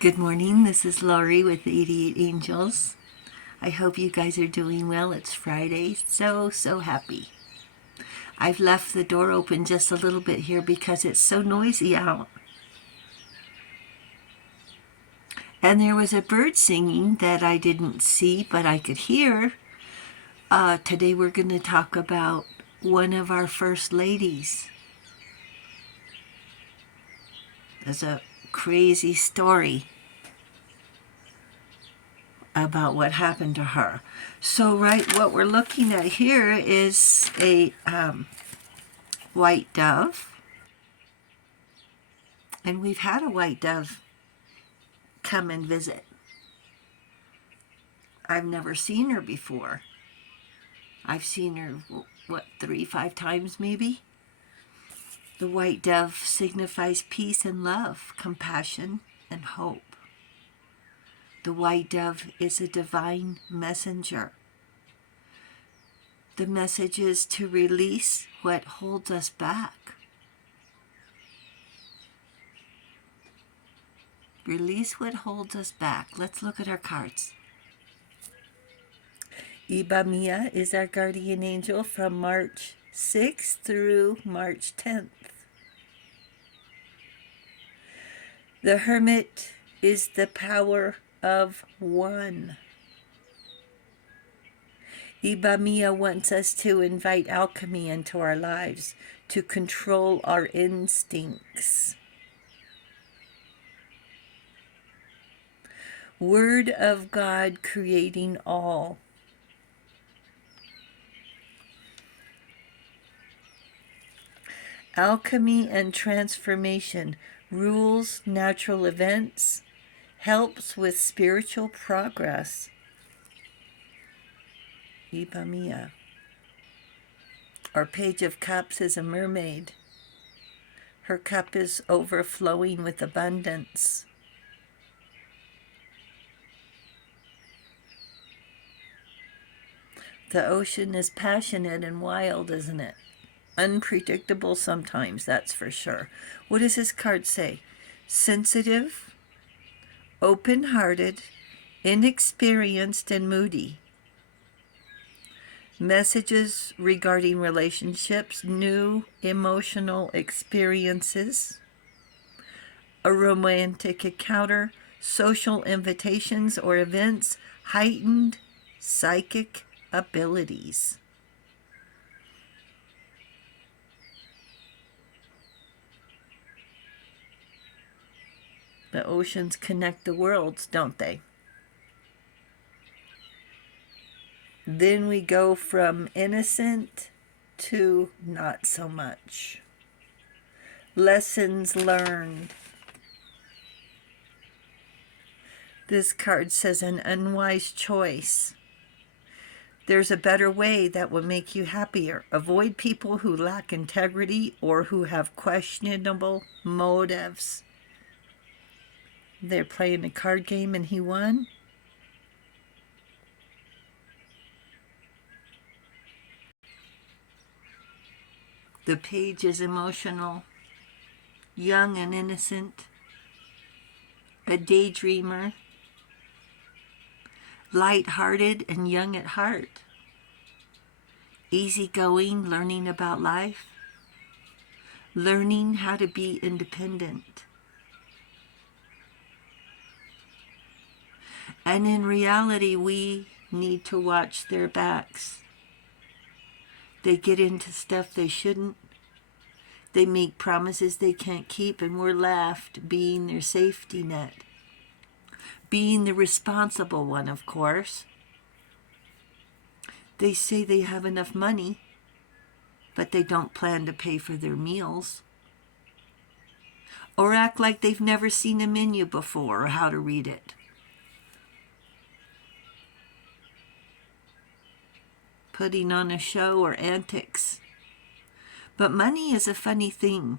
Good morning, this is Laurie with 88 Angels. I hope you guys are doing well. It's Friday. So happy. I've left the door open just a little bit here because it's so noisy out. And there was a bird singing that I didn't see, but I could hear. Today we're going to talk about one of our first ladies. There's a crazy story about what happened to her. So what we're looking at here is a white dove. And we've had a white dove come and visit. I've never seen her before. I've seen her, 3-5 times maybe? The white dove signifies peace and love, compassion and hope. The white dove is a divine messenger. The message is to release what holds us back. Release what holds us back. Let's look at our cards. Iba Mia is our guardian angel from March 6th through March 10th. The Hermit is the power of one. Iba Mia wants us to invite alchemy into our lives, to control our instincts. Word of God creating all. Alchemy and transformation rules natural events, helps with spiritual progress. Iba Mia. Our Page of Cups is a mermaid. Her cup is overflowing with abundance. The ocean is passionate and wild, isn't it? Unpredictable sometimes, that's for sure. What does this card say? Sensitive, open-hearted, inexperienced, and moody. Messages regarding relationships, new emotional experiences, a romantic encounter, social invitations or events, heightened psychic abilities. The oceans connect the worlds, don't they? Then we go from innocent to not so much. Lessons learned. This card says an unwise choice. There's a better way that will make you happier. Avoid people who lack integrity or who have questionable motives. They're playing a card game and he won. The page is emotional, young and innocent, a daydreamer, light-hearted and young at heart, easygoing, learning about life, learning how to be independent. And in reality, we need to watch their backs. They get into stuff they shouldn't. They make promises they can't keep, and we're left being their safety net. Being the responsible one, of course. They say they have enough money, but they don't plan to pay for their meals. Or act like they've never seen a menu before or how to read it. Putting on a show or antics. But money is a funny thing.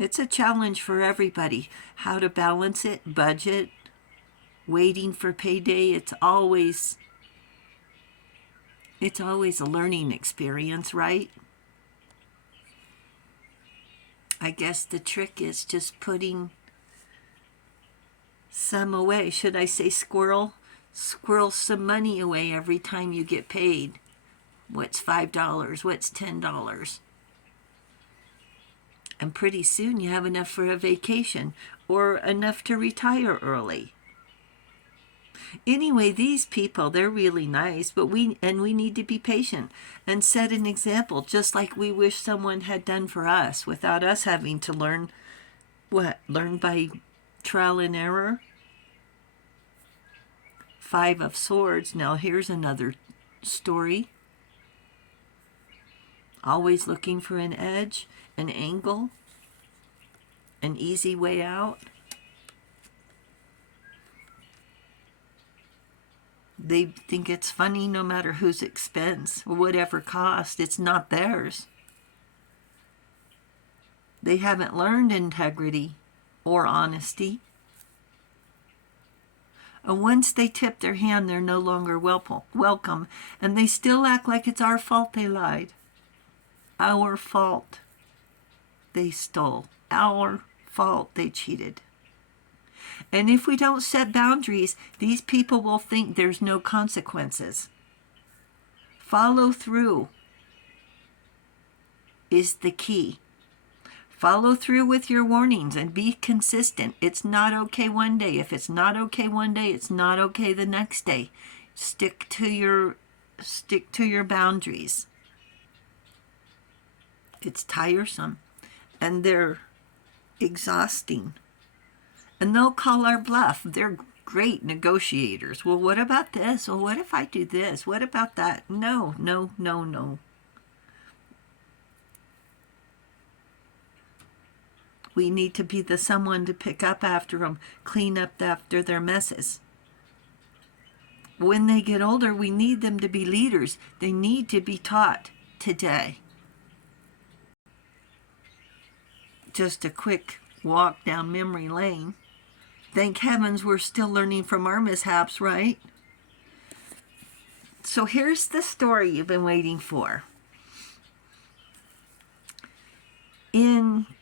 It's a challenge for everybody. How to balance it, budget, waiting for payday. It's always a learning experience, right? I guess the trick is just putting some away. Should I say squirrel? Squirrel some money away every time you get paid. What's $5? What's $10? And pretty soon you have enough for a vacation or enough to retire early. Anyway, these people, they're really nice, but we need to be patient and set an example, just like we wish someone had done for us, without us having to learn by trial and error. Five of Swords. Now here's another story. Always looking for an edge, an angle, an easy way out. They think it's funny no matter whose expense or whatever cost. It's not theirs. They haven't learned integrity or honesty. And once they tip their hand, they're no longer welcome. And they still act like it's our fault they lied. Our fault they stole. Our fault they cheated. And if we don't set boundaries, these people will think there's no consequences. Follow through is the key. Follow through with your warnings and be consistent. It's not okay one day. If it's not okay one day, it's not okay the next day. Stick to your boundaries. It's tiresome and they're exhausting. And they'll call our bluff. They're great negotiators. Well, what about this? Well, what if I do this? What about that? No, no, no, no. We need to be the someone to pick up after them, clean up after their messes. When they get older, we need them to be leaders. They need to be taught today. Just a quick walk down memory lane. Thank heavens we're still learning from our mishaps, right? So here's the story you've been waiting for.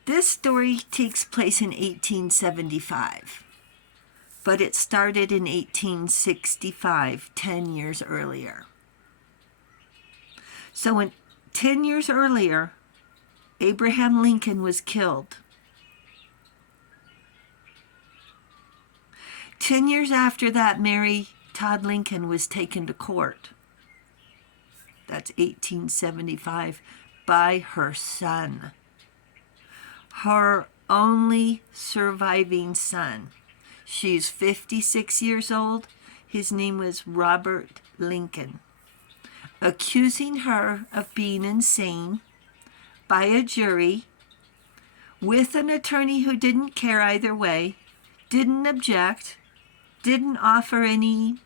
This story takes place in 1875, but it started in 1865, 10 years earlier. So 10 years earlier, Abraham Lincoln was killed. 10 years after that, Mary Todd Lincoln was taken to court. That's 1875, by her son. Her only surviving son. She's 56 years old. His name was Robert Lincoln. Accusing her of being insane by a jury with an attorney who didn't care either way, didn't object, didn't offer any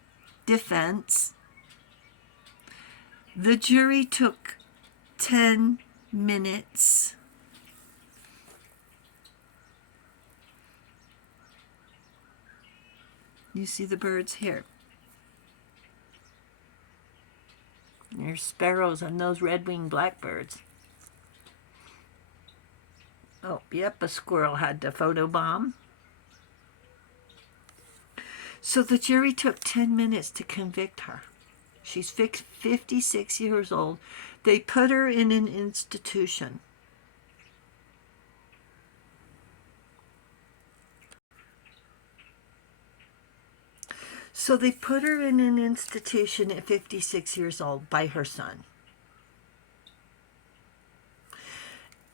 defense. The jury took 10 minutes. You see the birds here. There's sparrows and those red-winged blackbirds. Oh, yep, a squirrel had to photobomb. So the jury took 10 minutes to convict her. She's 56 years old. They put her in an institution. So they put her in an institution at 56 years old by her son.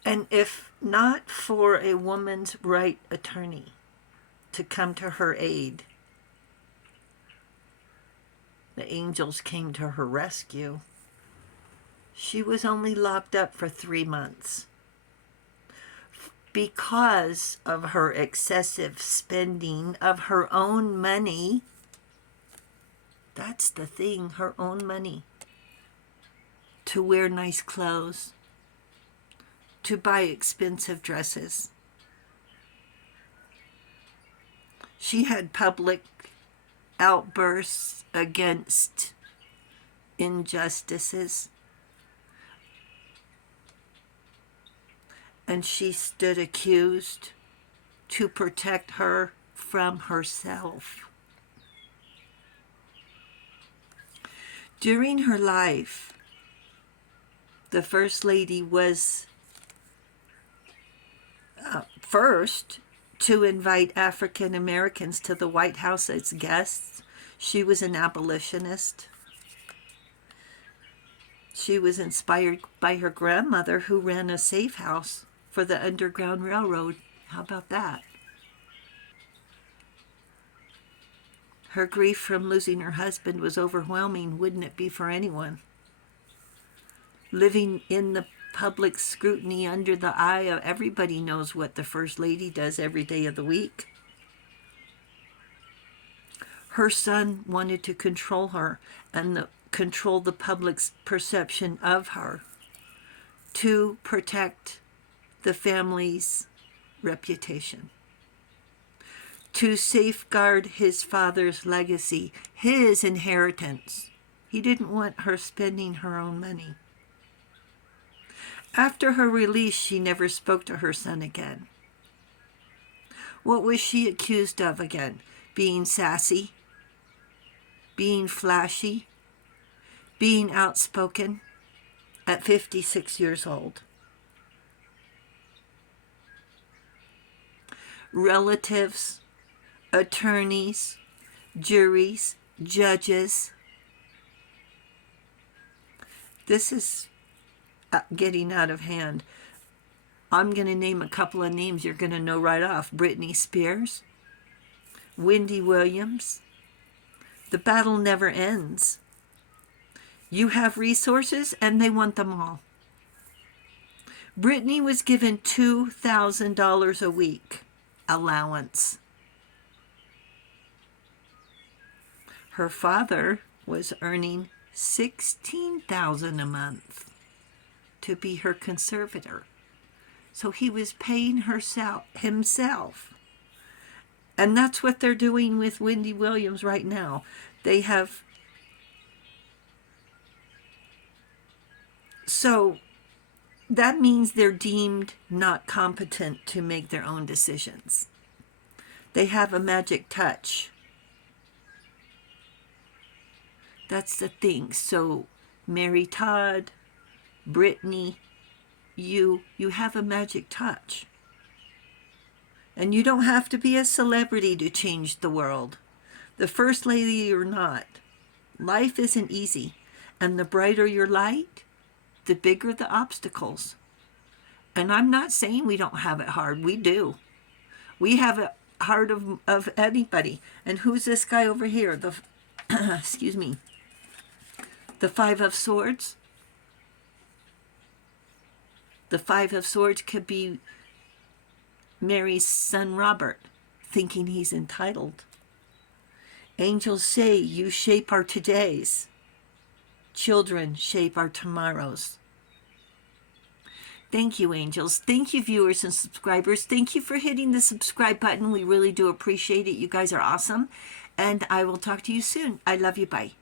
And if not for a woman's right attorney to come to her aid, the angels came to her rescue. She was only locked up for 3 months because of her excessive spending of her own money. That's the thing, her own money. To wear nice clothes, to buy expensive dresses. She had public outbursts against injustices. And she stood accused to protect her from herself. During her life, the First Lady was first to invite African Americans to the White House as guests. She was an abolitionist. She was inspired by her grandmother, who ran a safe house for the Underground Railroad. How about that? Her grief from losing her husband was overwhelming, wouldn't it be for anyone? Living in the public scrutiny under the eye of everybody knows what the First Lady does every day of the week. Her son wanted to control her and control the public's perception of her to protect the family's reputation, to safeguard his father's legacy, his inheritance. He didn't want her spending her own money. After her release, she never spoke to her son again. What was she accused of again? Being sassy? Being flashy? Being outspoken at 56 years old? Relatives, attorneys, juries, judges. This is getting out of hand. I'm going to name a couple of names you're going to know right off. Britney Spears, Wendy Williams. The battle never ends. You have resources and they want them all. Britney was given $2,000 a week allowance. Her father was earning $16,000 a month to be her conservator. So he was paying himself. And that's what they're doing with Wendy Williams right now. They have... So that means they're deemed not competent to make their own decisions. They have a magic touch. That's the thing. So Mary Todd, Britney, you have a magic touch. And you don't have to be a celebrity to change the world. The First Lady or not, life isn't easy. And the brighter your light, the bigger the obstacles. And I'm not saying we don't have it hard. We do. We have it hard of anybody. And who's this guy over here? The excuse me. The Five of Swords. The Five of Swords could be Mary's son Robert, thinking he's entitled. Angels say you shape our todays. Children shape our tomorrows. Thank you, angels. Thank you, viewers and subscribers. Thank you for hitting the subscribe button. We really do appreciate it. You guys are awesome. And I will talk to you soon. I love you. Bye.